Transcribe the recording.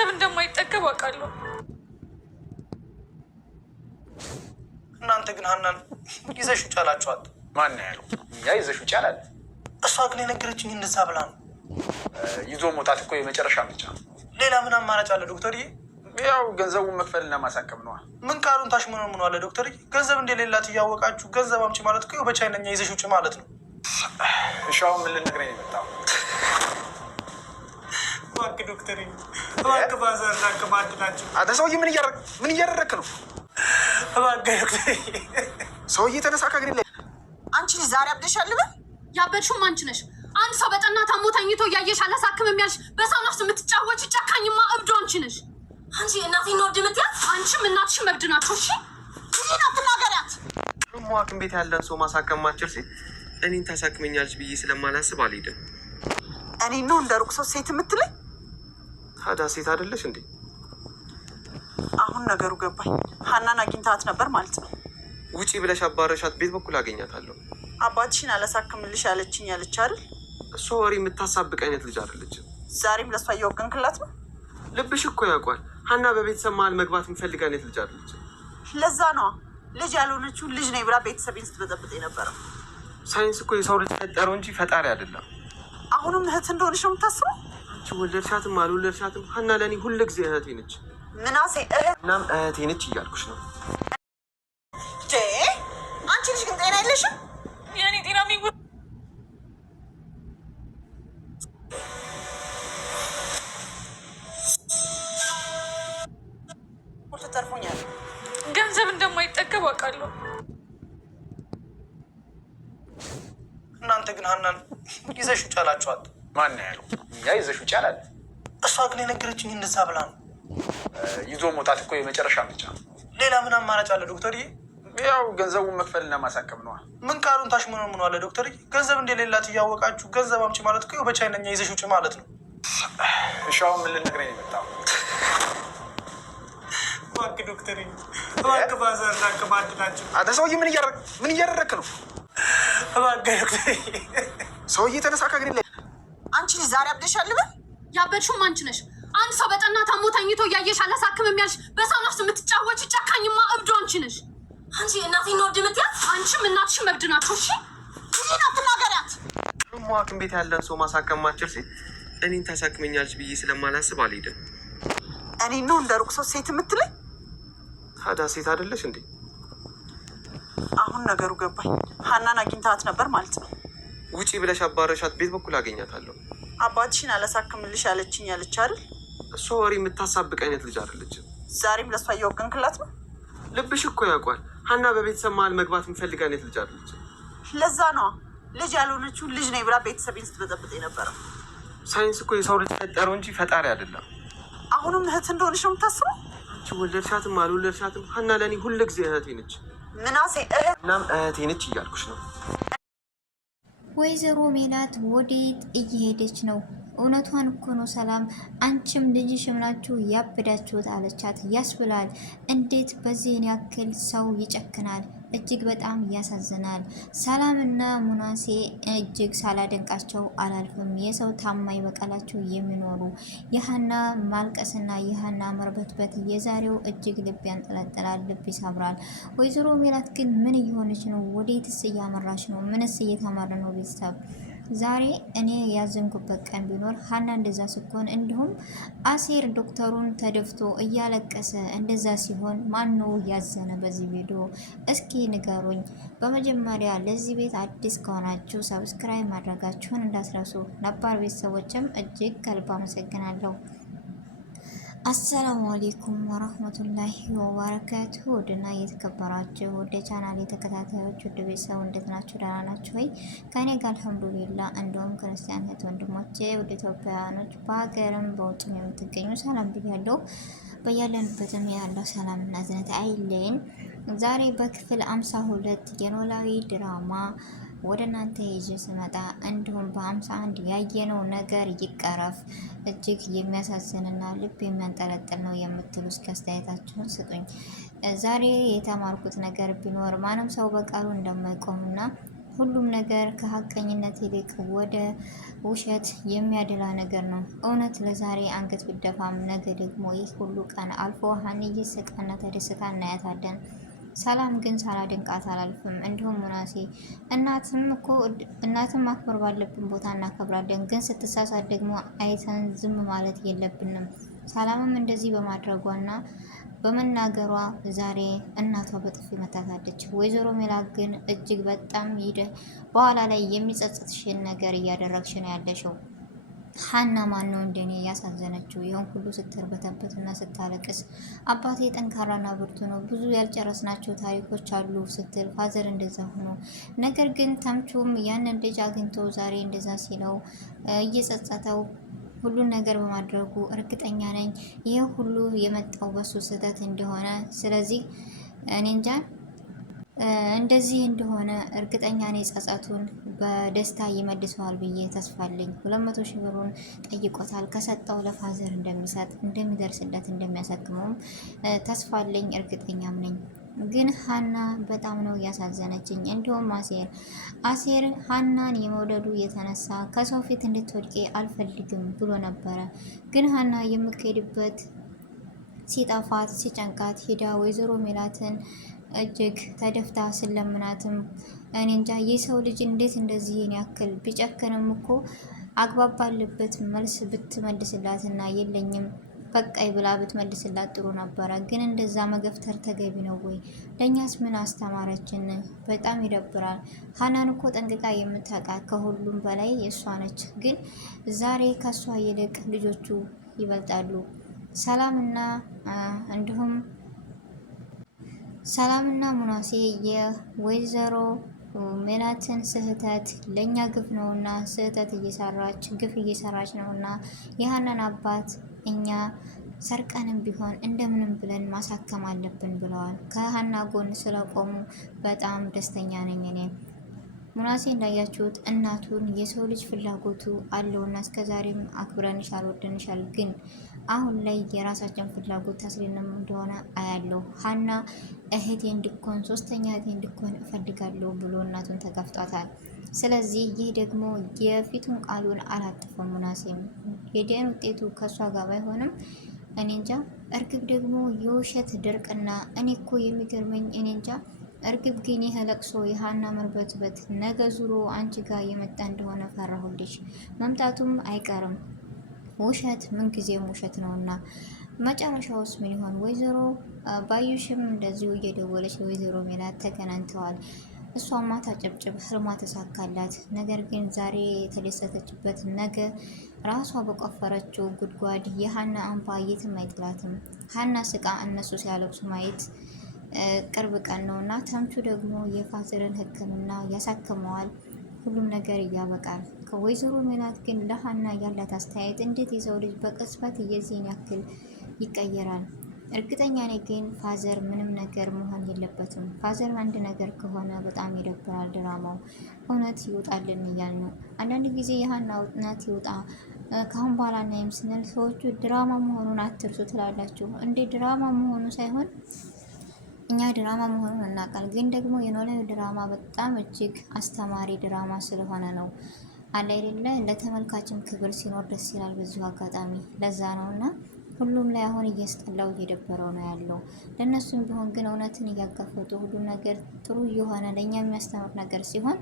ገንዘብ እንደማይጠገብ አውቃለሁ። እናንተ ግን ሀናን ይዘሽ ውጭ አላችኋት። ማን ያለው? ያ ይዘሽ ውጭ አላለ። እሷ ግን የነገረችኝ እንደዛ ብላ ነው። ይዞ መውጣት እኮ የመጨረሻ ምርጫ ነው። ሌላ ምን አማራጭ አለ ዶክተርዬ? ያው ገንዘቡን መክፈልና ማሳከም ነዋ። ምን ቃሉን ታሽሞነሙነው አለ ዶክተርዬ? ገንዘብ እንደሌላት እያወቃችሁ ገንዘብ አምጪ ማለት እኮ በቻይነኛ ይዘሽ ውጭ ማለት ነው። እሻው ምን ልነግረኝ የመጣው? እባክህ ዶክተርዬ፣ እባክህ ባዛር ላከማድ ናቸው። አንተ ሰውዬ ምን እያደረክ ነው? እባክህ ዶክተርዬ። ሰውዬ ተነሳ ከግሬ ላይ። አንቺ ልጅ ዛሬ አብደሻል። ምን ያበድሽውም አንቺ ነሽ። አንድ ሰው በጠና ታሞ ተኝቶ እያየሽ አላሳክምም ያልሽ በሰው ነፍስ የምትጫወች ጨካኝማ እብዶ አንቺ ነሽ። አንቺ እናቴን ወድ ምትያት፣ አንቺም እናትሽም እብድ ናችሁ። እሺ ይሄን አትናገሪያት። ሐኪም ቤት ያለን ሰው ማሳከም ማትችል ሴት እኔን ታሳክመኛለች ብዬ ስለማላስብ አልሄድም። እኔ ነው እንደ ሩቅ ሰው ሴት የምትለኝ? ታዲያ ሴት አይደለሽ እንዴ? አሁን ነገሩ ገባኝ። ሀናን አግኝታት ነበር ማለት ነው። ውጪ ብለሽ አባረሻት፣ ቤት በኩል አገኛታለሁ። አባትሽን አላሳክምልሽ ያለችኝ ያለች አይደል? እሷ ወሬ የምታሳብቅ አይነት ልጅ አይደለችም። ዛሬም ለእሷ እያወገንክላት ነው። ልብሽ እኮ ያውቋል። ሀና በቤተሰብ መሀል መግባት የምፈልግ አይነት ልጅ አይደለችም። ለዛ ነዋ ልጅ ያልሆነችውን ልጅ ነኝ ብላ ቤተሰቤን ስትበጠብጥ የነበረው። ሳይንስ እኮ የሰው ልጅ ፈጠረው እንጂ ፈጣሪ አይደለም። አሁንም እህት እንደሆነች ነው የምታስበው? አንቺ ወለድሻትም አልወለድሻትም ሀና ለእኔ ሁሉ ጊዜ እህቴ ነች። ምናሴ እህት እናም እህቴ ነች እያልኩሽ ነው። አንቺ ልጅ ግን ጤና የለሽም። የኔ ጤና ተርፎኛል። ገንዘብ እንደማይጠገብ አውቃለሁ። እናንተ ግን ሀናን ይዘሽ ውጭ አላችኋት። ማን ያለው? ያ ይዘሽ ውጭ አላለ። እሷ ግን የነገረችኝ እንደዛ ብላ ነው። ይዞ መውጣት እኮ የመጨረሻ ምርጫ ነው። ሌላ ምን አማራጭ አለ ዶክተርዬ? ያው ገንዘቡን መክፈልና ማሳከም ነዋ። ምን ቃሉን ታሽሞነሙነው አለ ዶክተርዬ? ገንዘብ እንደሌላት እያወቃችሁ ገንዘብ አምጪ ማለት እኮ በቻይነኛ ይዘሽ ውጭ ማለት ነው። እሻው ምን ልነግረኝ የመጣው? እባክህ ዶክተርዬ፣ እባክህ ባዛር ላከማድ ናቸው። አንተ ሰውዬ ምን እያደረክ ነው? እባክህ ዶክተርዬ። ሰውዬ ተነሳ ከግሬ ላይ። አንቺ ልጅ ዛሬ አብደሻል። ምን ያበድሽውም አንቺ ነሽ። አንድ ሰው በጠና ታሞ ተኝቶ እያየሽ አላሳክምም ያልሽ በሰው ነፍስ የምትጫወች ጨካኝማ እብዶ አንቺ ነሽ። አንቺ እናቴን ወድ ምትያት፣ አንቺም እናትሽም እብድ ናችሁ። እሺ ይሄን አትናገሪያት። ሐኪም ቤት ያለን ሰው ማሳከም ማትችል ሴት እኔን ታሳክመኛለች ብዬ ስለማላስብ አልሄድም። እኔ ነው እንደ ሩቅ ሰው ሴት የምትለኝ? ታዲያ ሴት አይደለሽ እንዴ? አሁን ነገሩ ገባኝ። ሀናን አግኝታት ነበር ማለት ነው። ውጪ ብለሽ አባረሻት፣ ቤት በኩል አገኛታለሁ። አባትሽን አላሳክምልሽ ያለችኝ ያለች አይደል? እሷ ወሬ የምታሳብቅ አይነት ልጅ አይደለችም። ዛሬም ለእሷ እያወገንክላት ነው። ልብሽ እኮ ያውቋል። ሀና በቤተሰብ መሀል መግባት የምፈልግ አይነት ልጅ አይደለችም። ለዛ ነዋ ልጅ ያልሆነችውን ልጅ ነኝ ብላ ቤተሰቤን ስትበጠብጥ የነበረው። ሳይንስ እኮ የሰው ልጅ ፈጠረው እንጂ ፈጣሪ አይደለም። አሁንም እህት እንደሆነች ነው የምታስበው? አንቺ ወለድሻትም አልወለድሻትም ሀና ለእኔ ሁሉ ጊዜ እህቴ ነች። ምናሴ እህት እናም እህቴ ነች እያልኩሽ ነው። ወይዘሮ ሜላት ወዴት እየሄደች ነው? እውነቷን እኮ ነው ሰላም። አንቺም ልጅሽም ናችሁ ያበዳችሁት አለቻት። ያስብላል። እንዴት በዚህን ያክል ሰው ይጨክናል? እጅግ በጣም ያሳዝናል። ሰላምና ሙናሴ እጅግ ሳላደንቃቸው አላልፍም። የሰው ታማኝ በቀላቸው የሚኖሩ የሀና ማልቀስና የሀና መርበትበት የዛሬው እጅግ ልብ ያንጠለጥላል፣ ልብ ይሰብራል። ወይዘሮ ሜላት ግን ምን እየሆነች ነው? ወዴትስ እያመራች ነው? ምንስ እየተማረ ነው? ቤተሰብ ዛሬ እኔ ያዘንኩበት ቀን ቢኖር ሀና እንደዛ ስኮን፣ እንዲሁም አሴር ዶክተሩን ተደፍቶ እያለቀሰ እንደዛ ሲሆን ማነው ያዘነ በዚህ ቪዲዮ? እስኪ ንገሩኝ። በመጀመሪያ ለዚህ ቤት አዲስ ከሆናችሁ ሰብስክራይብ ማድረጋችሁን እንዳትረሱ። ነባር ቤተሰቦችም እጅግ ከልብ አመሰግናለሁ። አሰላሙ አሌይኩም ወራህመቱላሂ ወበረካቱሁ። ውድና እየተከበራችሁ ወደ ቻናል የተከታታዮች ወደ ቤተሰቡ እንዴት ናችሁ? ደህና ናችሁ ወይ? ከኔ ጋር አልሐምዱሊላህ። እንዲሁም ክርስቲያን እህት ወንድሞቼ ወደ ኢትዮጵያውያኖች በሀገርም በውጭም የምትገኙ ሰላም ብያለሁ። በያለንበትም ያለው ሰላምና እዝነት አይለይን። ዛሬ በክፍል 52 የኖላዊ ድራማ ወደ እናንተ ይዤ ስመጣ እንዲሁም በ51 ያየነው ነገር ይቀረፍ እጅግ የሚያሳዝንና ልብ የሚያንጠለጥል ነው የምትሉ እስኪ አስተያየታችሁን ስጡኝ። ዛሬ የተማርኩት ነገር ቢኖር ማንም ሰው በቃሉ እንደማይቆምና ሁሉም ነገር ከሀቀኝነት ይልቅ ወደ ውሸት የሚያደላ ነገር ነው። እውነት ለዛሬ አንገት ብደፋም ነገ ደግሞ ይህ ሁሉ ቀን አልፎ ሀንዬ ስቃና ተደስታ እናያታለን። ሰላም ግን ሳላደንቃት አላልፍም። እንዲሁም ሙናሴ እናትም ማክበር ባለብን ቦታ እናከብራለን፣ ግን ስትሳሳት ደግሞ አይተን ዝም ማለት የለብንም። ሰላምም እንደዚህ በማድረጓና በመናገሯ ዛሬ እናቷ በጥፊ መታታለች። ወይዘሮ ሜላት ግን እጅግ በጣም በኋላ ላይ የሚጸጽትሽን ነገር እያደረግሽ ነው ያለሽው። ሀና ማን ነው እንደኔ ያሳዘነችው? ይሁን ሁሉ ስትርበተበትና ስታለቅስ አባቴ ጠንካራና ብርቱ ነው፣ ብዙ ያልጨረስናቸው ታሪኮች አሉ ስትል ፋዘር እንደዛ ሆኖ፣ ነገር ግን ተምቹም ያንን ልጅ አግኝቶ ዛሬ እንደዛ ሲለው እየጸጸተው ሁሉን ነገር በማድረጉ እርግጠኛ ነኝ ይህ ሁሉ የመጣው በሱ ስህተት እንደሆነ። ስለዚህ እኔ እንጃ እንደዚህ እንደሆነ እርግጠኛ ነኝ። ጸጸቱን በደስታ ይመልሰዋል ብዬ ተስፋለኝ። 200 ሺህ ብሩን ጠይቆታል። ከሰጠው ለፋዘር እንደሚሰጥ እንደሚደርስለት እንደሚያሳክመውም ተስፋለኝ፣ እርግጠኛም ነኝ። ግን ሀና በጣም ነው ያሳዘነችኝ። እንዲሁም አሴር ሀናን የመውደዱ የተነሳ ከሰው ፊት እንድትወድቄ አልፈልግም ብሎ ነበረ። ግን ሀና የምትሄድበት ሲጠፋት ሲጨንቃት ሄዳ ወይዘሮ ሜላትን እጅግ ተደፍታ ስለምናትም እኔ እንጃ የሰው ልጅ እንዴት እንደዚህን ያክል ቢጨክንም እኮ አግባብ ባለበት መልስ ብትመልስላትና የለኝም በቃይ ብላ ብትመልስላት ጥሩ ነበረ። ግን እንደዛ መገፍተር ተገቢ ነው ወይ? ለእኛስ ምን አስተማረችን? በጣም ይደብራል። ሀናን እኮ ጠንቅቃ የምታውቃት ከሁሉም በላይ እሷ ነች። ግን ዛሬ ከእሷ ይልቅ ልጆቹ ይበልጣሉ። ሰላምና ሙናሴ የወይዘሮ ሜላትን ስህተት ለእኛ ግፍ ነውና ስህተት ግፍ እየሰራች ነውና የሀናን አባት እኛ ሰርቀንም ቢሆን እንደምንም ብለን ማሳከም አለብን ብለዋል። ከሀና ጎን ስለቆሙ በጣም ደስተኛ ነኝ እኔ። ሙናሴ እንዳያችሁት እናቱን የሰው ልጅ ፍላጎቱ አለውና እስከዛሬም አክብረንሻል ወደንሻል፣ ግን አሁን ላይ የራሳችን ፍላጎት ታስልንም እንደሆነ አያለው። ሀና እህቴ እንድኮን 3ኛ እህቴ እንድኮን እፈልጋለሁ ብሎ እናቱን ተጋፍጧታል። ስለዚህ ይህ ደግሞ የፊቱን ቃሉን አላጠፈም። ሙናሴም የደን ውጤቱ ከእሷ ጋር ባይሆንም እኔ እንጃ። እርግብ ደግሞ የውሸት ድርቅና እኔ እኮ የሚገርመኝ እኔ እንጃ። እርግብ ግን ይህ ለቅሶ የሀና መርበትበት ነገ ዙሮ አንቺ ጋር የመጣ እንደሆነ ፈራሁልሽ። መምጣቱም አይቀርም። ውሸት ምንጊዜም ውሸት ነውና መጨረሻውስ ምን ይሆን? ወይዘሮ ባዩሽም እንደዚሁ እየደወለች ለወይዘሮ ሜላት ተገናኝተዋል። እሷማ ታጨብጭብ፣ ህልሟ ተሳካላት። ነገር ግን ዛሬ የተደሰተችበት ነገ ራሷ በቆፈረችው ጉድጓድ የሀና እንባ የትም አይጥላትም። ሀና ስቃ እነሱ ሲያለቅሱ ማየት ቅርብ ቀን ነው እና ተምቹ ደግሞ የፋዘርን ሕክምና ያሳክመዋል። ሁሉም ነገር እያበቃል። ከወይዘሮ ሜላት ግን ለሀና ያላት አስተያየት እንዴት የሰው ልጅ በቅጽበት የዚህን ያክል ይቀየራል? እርግጠኛ ነኝ ግን ፋዘር ምንም ነገር መሆን የለበትም። ፋዘር አንድ ነገር ከሆነ በጣም ይደብራል። ድራማው እውነት ይውጣልን እያል ነው። አንዳንድ ጊዜ የሀና እውነት ይውጣ ከአሁን በኋላ እናይም ስንል ሰዎቹ ድራማ መሆኑን አትርሱ ትላላችሁ። እንደ ድራማ መሆኑ ሳይሆን እኛ ድራማ መሆኑን እናውቃል። ግን ደግሞ የኖላዊ ድራማ በጣም እጅግ አስተማሪ ድራማ ስለሆነ ነው አለ አይደለ? ለተመልካችም ክብር ሲኖር ደስ ይላል። በዚሁ አጋጣሚ ለዛ ነው እና ሁሉም ላይ አሁን እያስጠላው እየደበረው ነው ያለው። ለእነሱም ቢሆን ግን እውነትን እያጋፈጡ ሁሉም ነገር ጥሩ እየሆነ ለእኛ የሚያስተምር ነገር ሲሆን